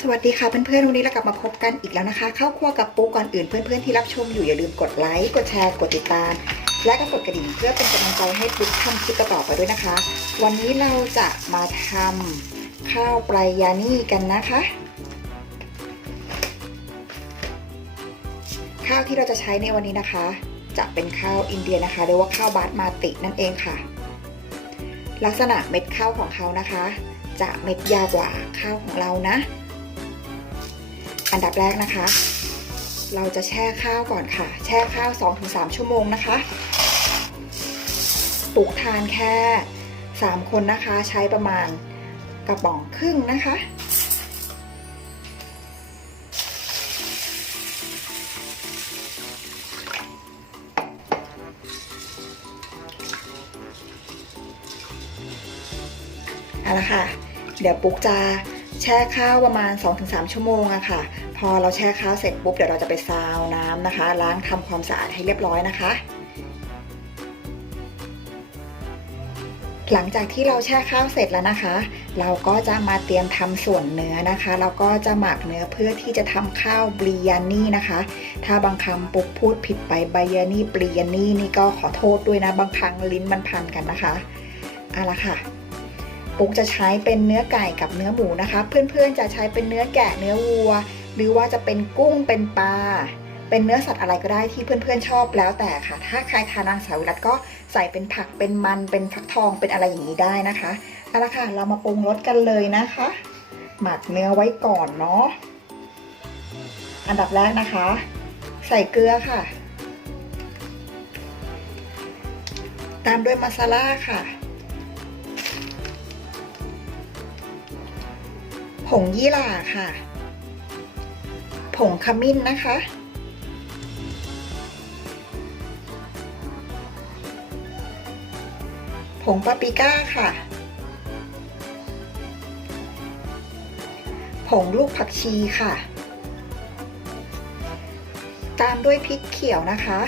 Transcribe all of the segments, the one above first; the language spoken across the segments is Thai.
สวัสดีค่ะเพื่อนๆ วันนี้เรากลับมาพบกันอีกแล้วนะคะ เข้าครัวกับปุ๊กก่อนอื่นเพื่อนๆที่รับชมอยู่อย่าลืมกดไลค์กดแชร์กดติดตาม และก็กดกระดิ่งเพื่อเป็นกำลังใจให้ปุ๊กทำคลิปต่อไปด้วยนะคะ วันนี้เราจะมาทำข้าวปลายานี่กันนะคะ ข้าวที่เราจะใช้ในวันนี้นะคะ จะเป็นข้าวอินเดียนะคะเรียกว่าข้าวบาสมาตินั่นเองค่ะ ลักษณะเม็ดข้าวของเขานะคะ จะเม็ดยาวกว่าข้าวของเรานะ อันดับแรกนะคะ เราจะแช่ข้าวก่อนค่ะ แช่ข้าว 2-3 ชั่วโมงนะคะปลูกทานแค่ 3 คนนะคะ ใช้ประมาณกระป๋องครึ่งนะคะ เอาละค่ะ เดี๋ยวปุ๊กจะแช่ข้าวประมาณ 2-3 ชั่วโมงอะค่ะ พอเราแช่ข้าวเสร็จปุ๊บเดี๋ยวเราจะไปซาวน้ำนะคะ ล้างทำความสะอาดให้เรียบร้อยนะคะ หลังจากที่เราแช่ข้าวเสร็จแล้วนะคะ เราก็จะมาเตรียมทำส่วนเนื้อนะคะแล้วก็จะหมักเนื้อเพื่อที่จะทำข้าวบริยานี่นะคะ ถ้าบางคำปุ๊กพูดผิดไปบายานี่บริยานี่นี่ก็ขอโทษด้วยนะบางครั้งลิ้นมันพันกันนะคะเอาละค่ะ ปุ๊กจะใช้เป็นเนื้อไก่กับเนื้อหมูนะคะ เพื่อนๆจะใช้เป็นเนื้อแกะเนื้อวัว หรือว่าจะเป็นกุ้งเป็นปลาเป็นเนื้อสัตว์อะไรก็ได้ที่เพื่อนๆชอบแล้วแต่ค่ะ ถ้าใครทานนางสาวิรัตก็ใส่เป็นผักเป็นมันเป็นฟักทองเป็นอะไรอย่างนี้ได้นะคะเอาละค่ะเรามาปรุงรสกันเลยนะคะ หมักเนื้อไว้ก่อนเนาะอันดับแรกนะคะ ใส่เกลือค่ะ ตามด้วยมาซาล่าค่ะ ผงยี่หร่าค่ะ ผงขมิ้นนะคะ ผงปาปริก้าค่ะ ผงลูกผักชีค่ะ ตามด้วยพริกเขียวนะคะ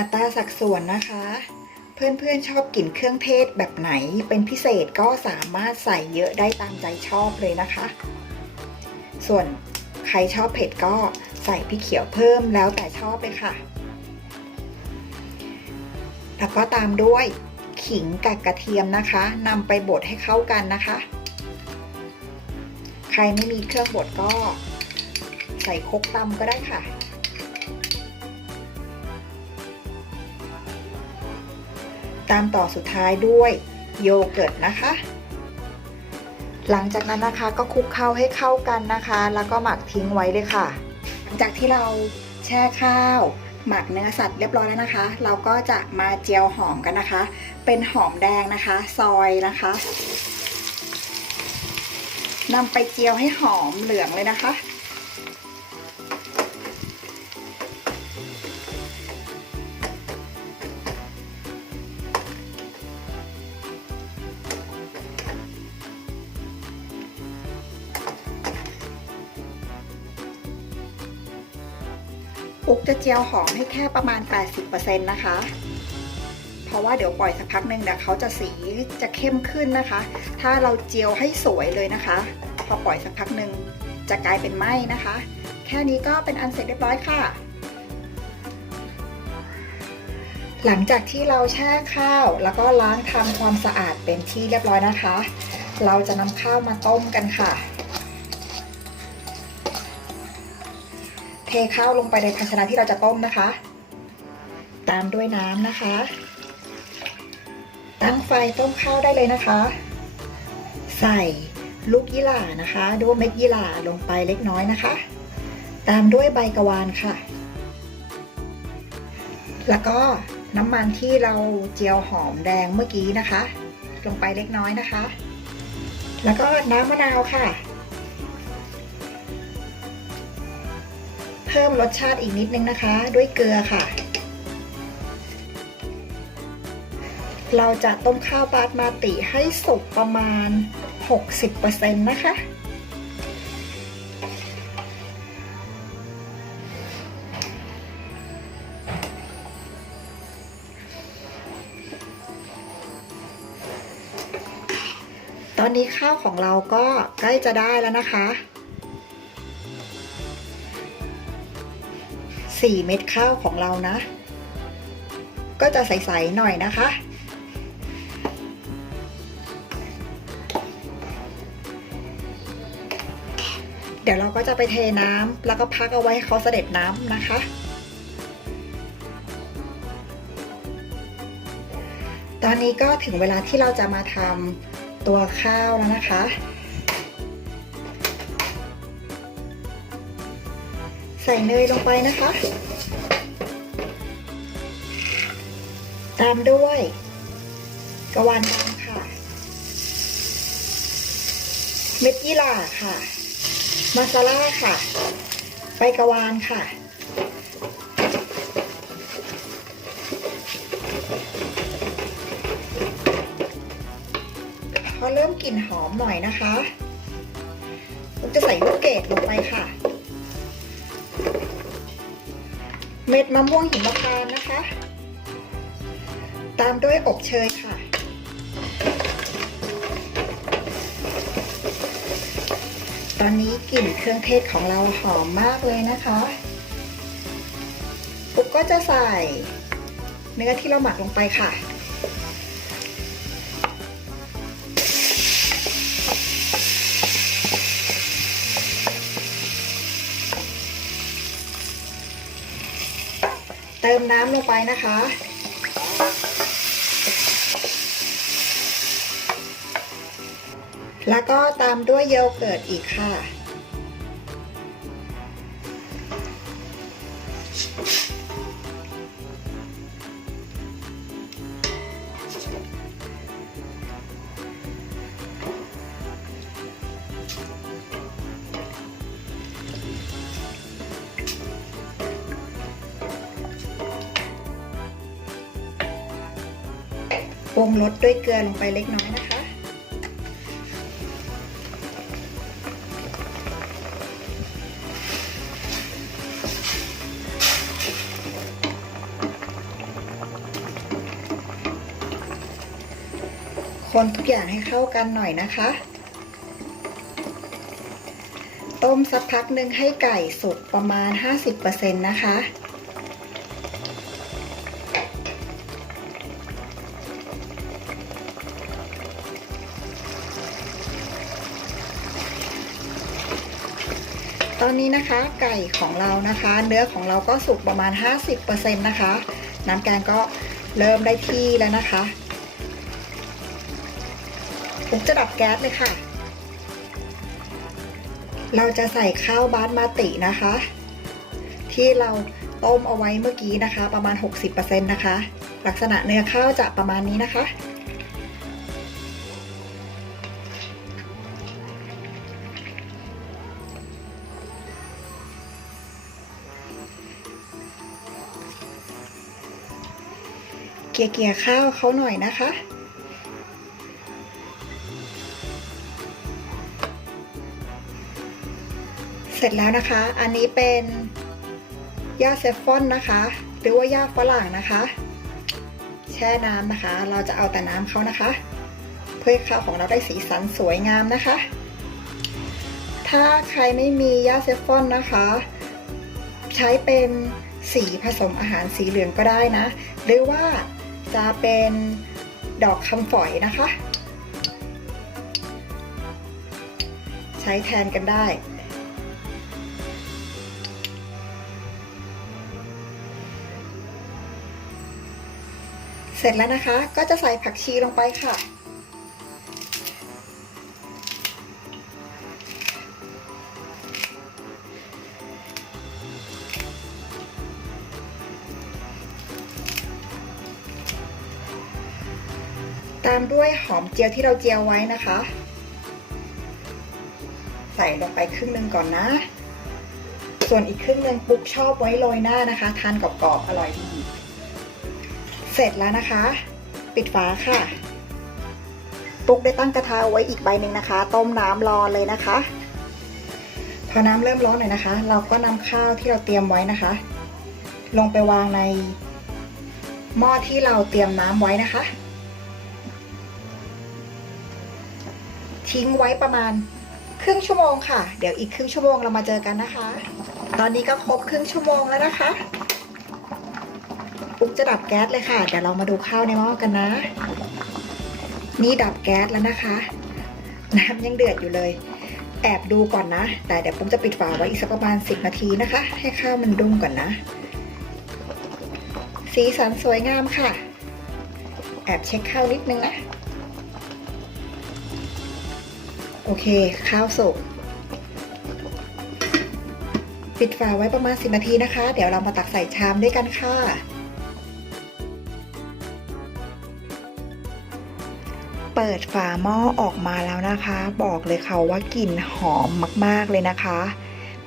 อัตราสัดส่วนนะคะ เพื่อนๆชอบกลิ่นเครื่องเทศแบบไหนเป็นพิเศษก็สามารถใส่เยอะได้ตามใจชอบเลยนะคะ ส่วนใครชอบเผ็ดก็ใส่พริกเขียวเพิ่มแล้วแต่ชอบเลยค่ะ แล้วก็ตามด้วยขิงกับกระเทียมนะคะนำไปบดให้เข้ากันนะคะ ใครไม่มีเครื่องบดก็ใส่คกตำก็ได้ค่ะ ตามต่อสุดท้ายด้วยโยเกิร์ตนะคะ หลังจากนั้นนะคะก็คลุกเคล้าให้เข้ากันนะคะ แล้วก็หมักทิ้งไว้เลยค่ะ หลังจากที่เราแช่ข้าว หมักเนื้อสัตว์เรียบร้อยแล้วนะคะ เราก็จะมาเจียวหอมกันนะคะ เป็นหอมแดงนะคะ ซอยนะคะนำไปเจียวให้หอมเหลืองเลยนะคะ ปุ๊กจะเจียวหอมให้แค่ประมาณ 80%นะคะ เพราะว่าเดี๋ยวปล่อยสักพักหนึ่งเดี๋ยวเขาจะสีจะเข้มขึ้นนะคะ ถ้าเราเจียวให้สวยเลยนะคะ พอปล่อยสักพักหนึ่งจะกลายเป็นไหมนะคะ แค่นี้ก็เป็นอันเสร็จเรียบร้อยค่ะ หลังจากที่เราแช่ข้าวแล้วก็ล้างทำความสะอาดเป็นที่เรียบร้อยนะคะ เราจะนำข้าวมาต้มกันค่ะ เทข้าวลงไปในภาชนะที่เราจะต้มนะคะ ตามด้วยน้ำนะคะ ตั้งไฟต้มข้าวได้เลยนะคะ ใส่ลูกยี่หร่านะคะดูเม็ดยี่หร่าลงไปเล็กน้อยนะคะ ตามด้วยใบกะวานค่ะ แล้วก็น้ำมันที่เราเจียวหอมแดงเมื่อกี้นะคะ ลงไปเล็กน้อยนะคะ แล้วก็น้ำมะนาวค่ะ พิ่มรสชาติอีกนิดนึงนะคะ ด้วยเกลือค่ะ เราจะต้มข้าวบาสมาติให้สุกประมาณ 60%นะคะตอนนี้ข้าวของเราก็ใกล้จะได้แล้วนะคะ 4 เม็ดข้าวของเรานะ ก็จะใสๆหน่อยนะคะ เดี๋ยวเราก็จะไปเทน้ำแล้วก็พักเอาไว้เขาเสด็จน้ำนะคะตอนนี้ก็ถึงเวลาที่เราจะมาทำตัวข้าวแล้วนะคะ ส่เนยลงไปนะคะ ตามด้วยกระวานดำค่ะ เม็ดยี่หร่าค่ะ มาซาล่าค่ะ ใบกระวานค่ะ พอเริ่มกลิ่นหอมหน่อยนะคะผมจะใส่ลูกเกดลงไปค่ะ เม็ดมะม่วงหิมพานต์นะคะ ตามด้วยอบเชยค่ะ ตอนนี้กลิ่นเครื่องเทศของเราหอมมากเลยนะคะปุ๊กก็จะใส่เนื้อที่เราหมักลงไปค่ะ ติมน้ำลงไปนะคะ แล้วก็ตามด้วยโยเกิร์ตอีกค่ะ ปรุงรสด้วยเกลือลงไปเล็กน้อยนะคะ คนทุกอย่างให้เข้ากันหน่อยนะคะ ต้มสักพักหนึ่งให้ไก่สุกประมาณ 50%นะคะ ตอนนี้นะคะไก่ของเรานะคะ เนื้อของเราก็สุกประมาณ 50%นะคะ น้ำแกงก็เริ่มได้ที่แล้วนะคะผมจะดับแก๊สเลยค่ะ เราจะใส่ข้าวบ้าสมาตินะคะ ที่เราต้มเอาไว้เมื่อกี้นะคะ ประมาณ 60%นะคะ ลักษณะเนื้อข้าวจะประมาณนี้นะคะ กี่ยเกี่ยๆข้าวเขาหน่อยนะคะ เสร็จแล้วนะคะ อันนี้เป็นหญ้าเซฟฟอนนะคะ หรือว่าหญ้าฝรั่งนะคะ แช่น้ำนะคะ เราจะเอาแต่น้ำเขานะคะ เพื่อข้าวของเราได้สีสันสวยงามนะคะ ถ้าใครไม่มีหญ้าเซฟฟอนนะคะ ใช้เป็นสีผสมอาหารสีเหลืองก็ได้นะ หรือว่า จะเป็นดอกคำฝอยนะคะ ใช้แทนกันได้ เสร็จแล้วนะคะก็จะใส่ผักชีลงไปค่ะามด้วยหอมเจียวที่เราเจียวไว้นะคะ ใส่ลงไปครึ่งหนึ่งก่อนนะ ส่วนอีกครึ่งหนึ่งปุ๊กชอบไว้โรยหน้านะคะ ทานกรอบๆอร่อยดี เสร็จแล้วนะคะ ปิดฝาค่ะปุ๊กได้ตั้งกระทะไว้อีกใบหนึ่งนะคะ ต้มน้ำรอเลยนะคะ พอน้ำเริ่มร้อนหน่อยนะคะ เราก็นำข้าวที่เราเตรียมไว้นะคะ ลงไปวางในหม้อที่เราเตรียมน้ำไว้นะคะ ทิ้งไว้ประมาณครึ่งชั่วโมงค่ะ เดี๋ยวอีกครึ่งชั่วโมงเรามาเจอกันนะคะ ตอนนี้ก็ครบครึ่งชั่วโมงแล้วนะคะปุ๊กจะดับแก๊สเลยค่ะเดี๋ยวเรามาดูข้าวในหม้อกันนะ นี่ดับแก๊สแล้วนะคะ น้ำยังเดือดอยู่เลย แอบดูก่อนนะ แต่เดี๋ยวปุ๊กจะปิดฝาไว้อีกสักประมาณ 10 นาทีนะคะ ให้ข้าวมันดุ้งก่อนนะ สีสันสวยงามค่ะ แอบเช็คข้าวนิดนึงนะ โอเค ข้าวสุก ปิดฝาไว้ประมาณ 10 นาทีนะคะ เดี๋ยวเรามาตักใส่ชามด้วยกันค่ะ เปิดฝาหม้อออกมาแล้วนะคะ บอกเลยค่ะว่ากลิ่นหอมมากๆเลยนะคะ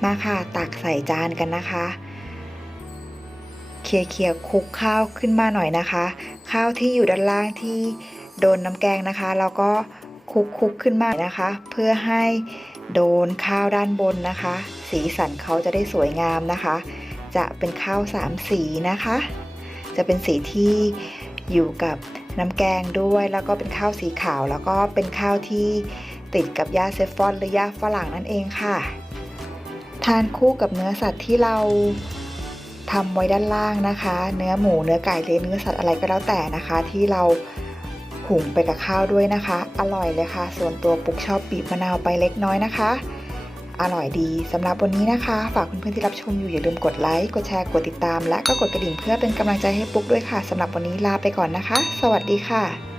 มาค่ะ ตักใส่จานกันนะคะเคี่ยวๆคลุกข้าวขึ้นมาหน่อยนะคะ ข้าวที่อยู่ด้านล่างที่โดนน้ำแกงนะคะ แล้วก็ คลุกคุกๆขึ้นมานะคะ เพื่อให้โดนข้าวด้านบนนะคะ สีสันเขาจะได้สวยงามนะคะ จะเป็นข้าวสามสีนะคะ จะเป็นสีที่อยู่กับน้ำแกงด้วยแล้วก็เป็นข้าวสีขาว แล้วก็เป็นข้าวที่ติดกับหญ้าเซฟฟอนหรือหญ้าฝรั่งนั่นเองค่ะ ทานคู่กับเนื้อสัตว์ที่เราทำไว้ด้านล่างนะคะ เนื้อหมูเนื้อไก่หรือเนื้อสัตว์อะไรก็แล้วแต่นะคะ ที่เรา หุงไปกับข้าวด้วยนะคะ อร่อยเลยค่ะ ส่วนตัวปุกชอบบีบมะนาวไปเล็กน้อยนะคะ อร่อยดีสำหรับวันนี้นะคะ ฝากเพื่อนๆที่รับชมอยู่อย่าลืมกดไลค์ กดแชร์ กดติดตาม และก็กดกระดิ่งเพื่อเป็นกำลังใจให้ปุ๊กด้วยค่ะสำหรับวันนี้ลาไปก่อนนะคะ สวัสดีค่ะ